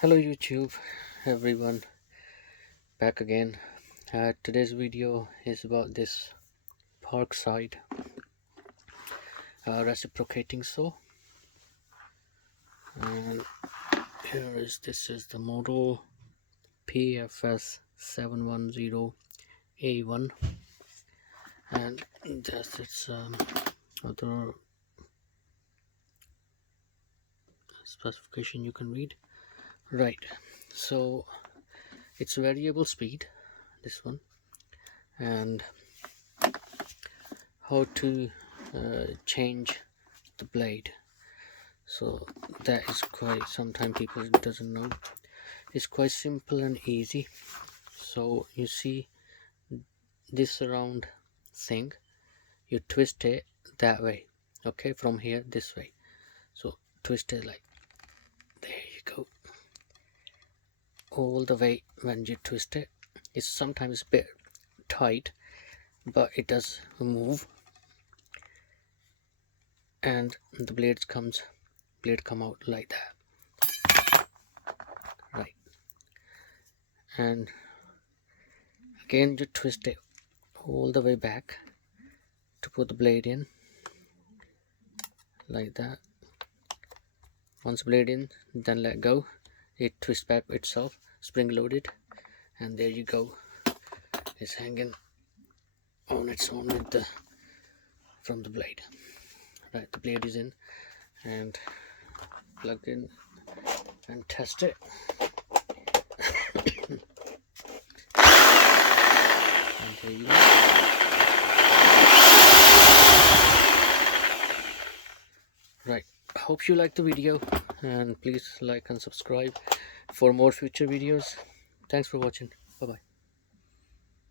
Hello YouTube everyone, back again. Today's video is about this Parkside reciprocating saw, and this is the model PFS 710A1, and that's its other specification you can read. Right, so it's variable speed, this one, and how to change the blade. So that is quite, sometimes people doesn't know. It's quite simple and easy. So you see this round thing, you twist it that way, okay, from here this way. So twist it like, there you go, all the way. When you twist it, it's sometimes a bit tight, but it does move, and the blade come out like that, right? And again you twist it all the way back to put the blade in like that. Once blade in, then let go, it twists back itself, spring loaded, and there you go. It's hanging on its own with the from the blade. Right, the blade is in and plugged in, and test it. And there you go. Right, hope you like the video, and please like and subscribe for more future videos. Thanks for watching. Bye bye.